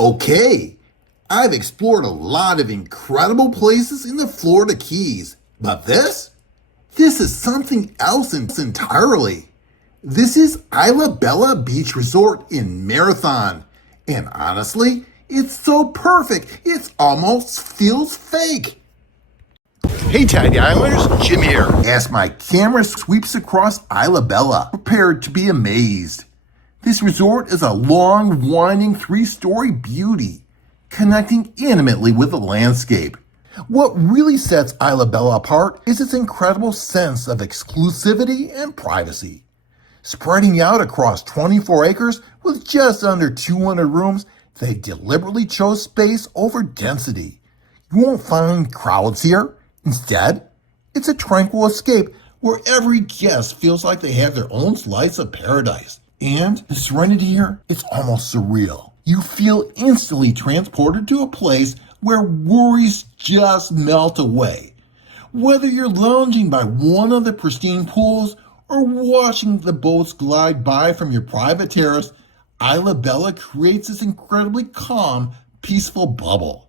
Okay, I've explored a lot of incredible places in the Florida Keys, but this is something else entirely. This is Isla Bella Beach Resort in Marathon, and honestly, it's so perfect, it almost feels fake. Hey Tiny Islanders, Jim here. As my camera sweeps across Isla Bella, prepared to be amazed. This resort is a long, winding 3-story beauty, connecting intimately with the landscape. What really sets Isla Bella apart is its incredible sense of exclusivity and privacy. Spreading out across 24 acres with just under 200 rooms, they deliberately chose space over density. You won't find crowds here. Instead, it's a tranquil escape where every guest feels like they have their own slice of paradise. And the serenity here, it's almost surreal. You feel instantly transported to a place where worries just melt away. Whether you're lounging by one of the pristine pools or watching the boats glide by from your private terrace, Isla Bella creates this incredibly calm, peaceful bubble.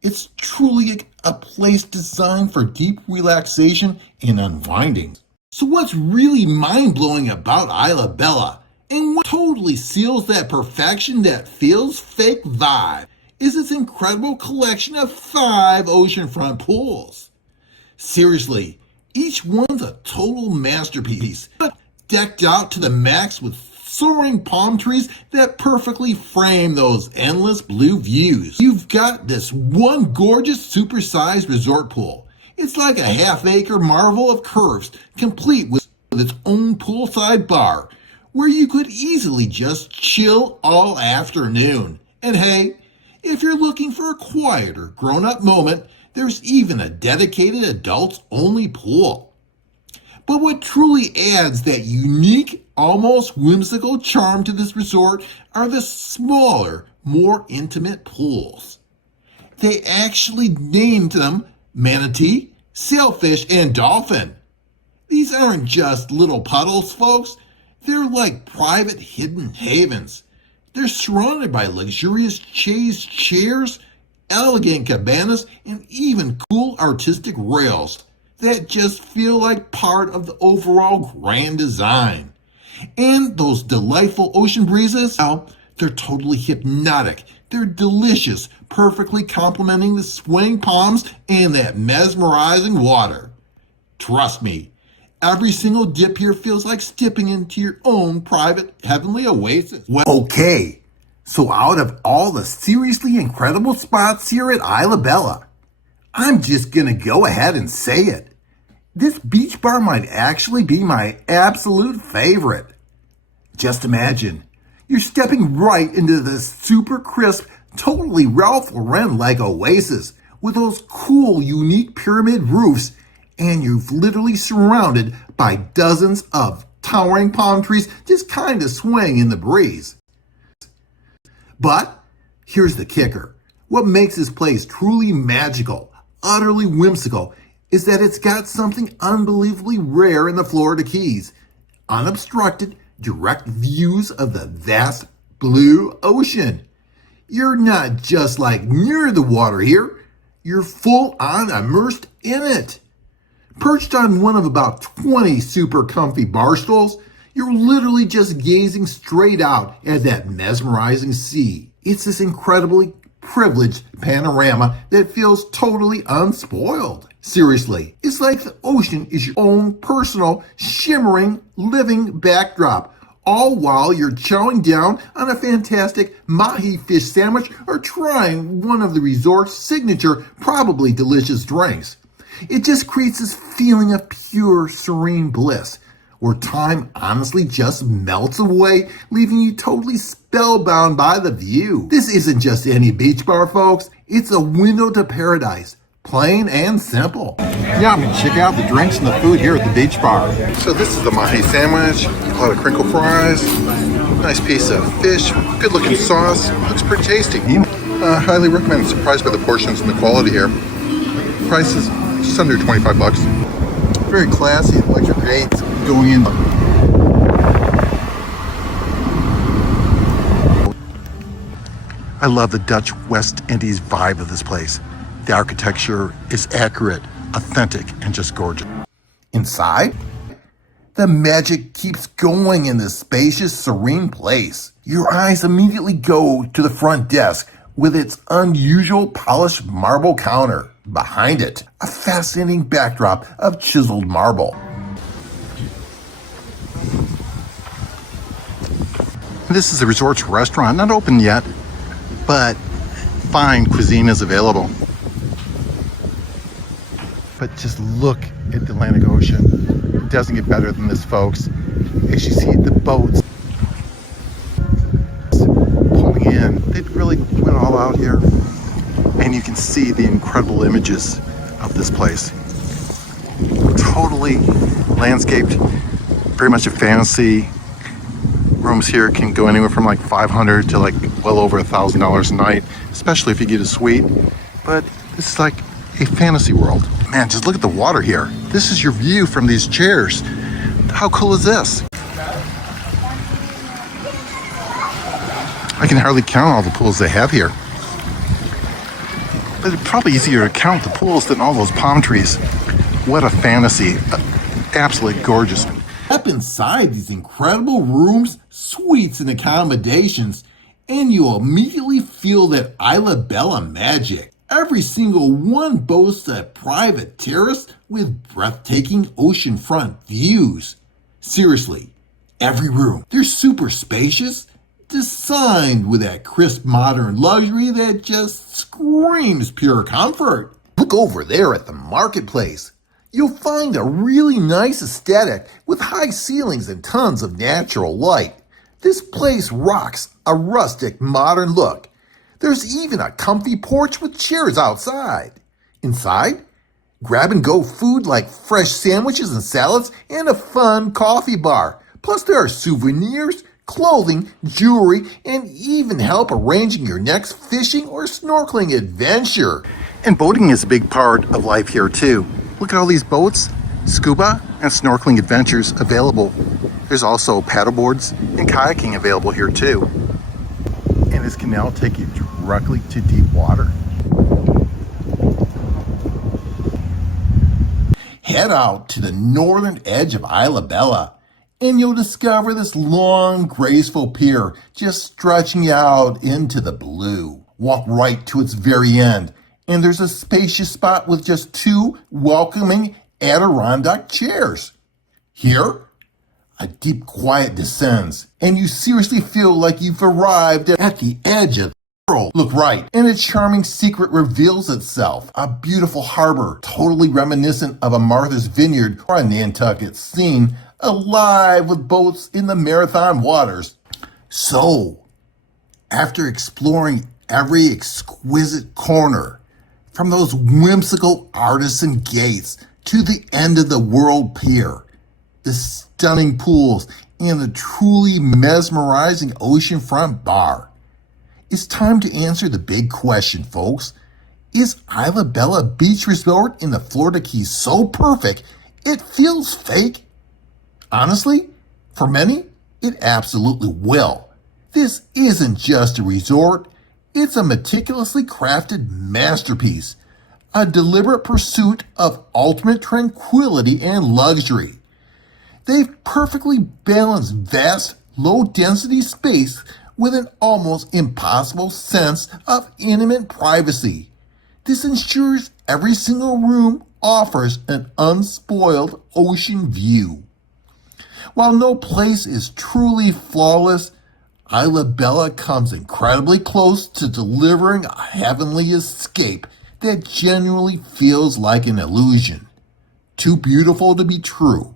It's truly a place designed for deep relaxation and unwinding. So what's really mind-blowing about Isla Bella, and what totally seals that perfection that feels fake vibe, is its incredible collection of 5 oceanfront pools. Seriously, each one's a total masterpiece, decked out to the max with soaring palm trees that perfectly frame those endless blue views. You've got this one gorgeous supersized resort pool. It's like a half-acre marvel of curves, complete with its own poolside bar, where you could easily just chill all afternoon. And hey, if you're looking for a quieter, grown-up moment, there's even a dedicated adults-only pool. But what truly adds that unique, almost whimsical charm to this resort are the smaller, more intimate pools. They actually named them manatee, sailfish, and dolphin. These aren't just little puddles, folks. They're like private hidden havens. They're surrounded by luxurious chaise chairs, elegant cabanas, and even cool artistic rails that just feel like part of the overall grand design. And those delightful ocean breezes, well, they're totally hypnotic. They're delicious, perfectly complementing the swaying palms and that mesmerizing water. Trust me, every single dip here feels like stepping into your own private heavenly oasis. Okay, so out of all the seriously incredible spots here at Isla Bella, I'm just gonna go ahead and say it. This beach bar might actually be my absolute favorite. Just imagine, you're stepping right into this super crisp, totally Ralph Lauren-like oasis with those cool, unique pyramid roofs, and you're literally surrounded by dozens of towering palm trees just kind of swaying in the breeze. But here's the kicker. What makes this place truly magical, utterly whimsical, is that it's got something unbelievably rare in the Florida Keys: unobstructed, direct views of the vast blue ocean. You're not just like near the water here, you're full on immersed in it. Perched on one of about 20 super comfy bar stools, you're literally just gazing straight out at that mesmerizing sea. It's this incredibly privileged panorama that feels totally unspoiled. Seriously, it's like the ocean is your own personal, shimmering, living backdrop, all while you're chowing down on a fantastic mahi fish sandwich or trying one of the resort's signature, probably delicious drinks. It just creates this feeling of pure, serene bliss, where time honestly just melts away, leaving you totally spellbound by the view. This isn't just any beach bar, folks. It's a window to paradise. Plain and simple. Yeah, I mean, check out the drinks and the food here at the beach bar. So this is the mahi sandwich, a lot of crinkle fries, nice piece of fish, good looking sauce, looks pretty tasty. Highly recommend. Surprised by the portions and the quality here. Price is just under 25 bucks. Very classy, electric gates going in. I love the Dutch West Indies vibe of this place. The architecture is accurate, authentic, and just gorgeous. Inside, the magic keeps going in this spacious, serene place. Your eyes immediately go to the front desk with its unusual polished marble counter. Behind it, a fascinating backdrop of chiseled marble. This is the resort's restaurant, not open yet, but fine cuisine is available. But just look at the Atlantic Ocean. It doesn't get better than this, folks. As you see the boats pulling in, they really went all out here. And you can see the incredible images of this place. Totally landscaped, very much a fantasy. Rooms here can go anywhere from like $500 to like well over $1,000 a night, especially if you get a suite. But this is like a fantasy world. Man, just look at the water here. This is your view from these chairs. How cool is this? I can hardly count all the pools they have here. But it's probably easier to count the pools than all those palm trees. What a fantasy. Absolutely gorgeous. Step inside these incredible rooms, suites, and accommodations, and you'll immediately feel that Isla Bella magic. Every single one boasts a private terrace with breathtaking oceanfront views. Seriously, every room. They're super spacious, designed with that crisp modern luxury that just screams pure comfort. Look over there at the marketplace. You'll find a really nice aesthetic with high ceilings and tons of natural light. This place rocks a rustic modern look. There's even a comfy porch with chairs outside. Inside, grab-and-go food like fresh sandwiches and salads and a fun coffee bar. Plus there are souvenirs, clothing, jewelry, and even help arranging your next fishing or snorkeling adventure. And boating is a big part of life here too. Look at all these boats, scuba and snorkeling adventures available. There's also paddleboards and kayaking available here too. And this can now take you directly to deep water. Head out to the northern edge of Isla Bella, and you'll discover this long, graceful pier just stretching out into the blue. Walk right to its very end, and there's a spacious spot with just two welcoming Adirondack chairs. Here, a deep quiet descends, and you seriously feel like you've arrived at the edge of the world. Look right, and a charming secret reveals itself. A beautiful harbor, totally reminiscent of a Martha's Vineyard or a Nantucket scene, alive with boats in the marathon waters. So, after exploring every exquisite corner, from those whimsical artisan gates to the end of the world pier, the stunning pools, and the truly mesmerizing oceanfront bar, it's time to answer the big question, folks. Is Isla Bella Beach Resort in the Florida Keys so perfect it feels fake? Honestly, for many, it absolutely will. This isn't just a resort. It's a meticulously crafted masterpiece, a deliberate pursuit of ultimate tranquility and luxury. They've perfectly balanced vast, low-density space with an almost impossible sense of intimate privacy. This ensures every single room offers an unspoiled ocean view. While no place is truly flawless, Isla Bella comes incredibly close to delivering a heavenly escape that genuinely feels like an illusion. Too beautiful to be true.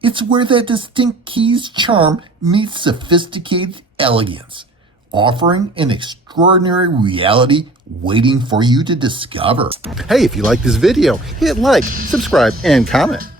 It's where that distinct Keys charm meets sophisticated elegance, offering an extraordinary reality waiting for you to discover. Hey, if you like this video, hit like, subscribe, and comment.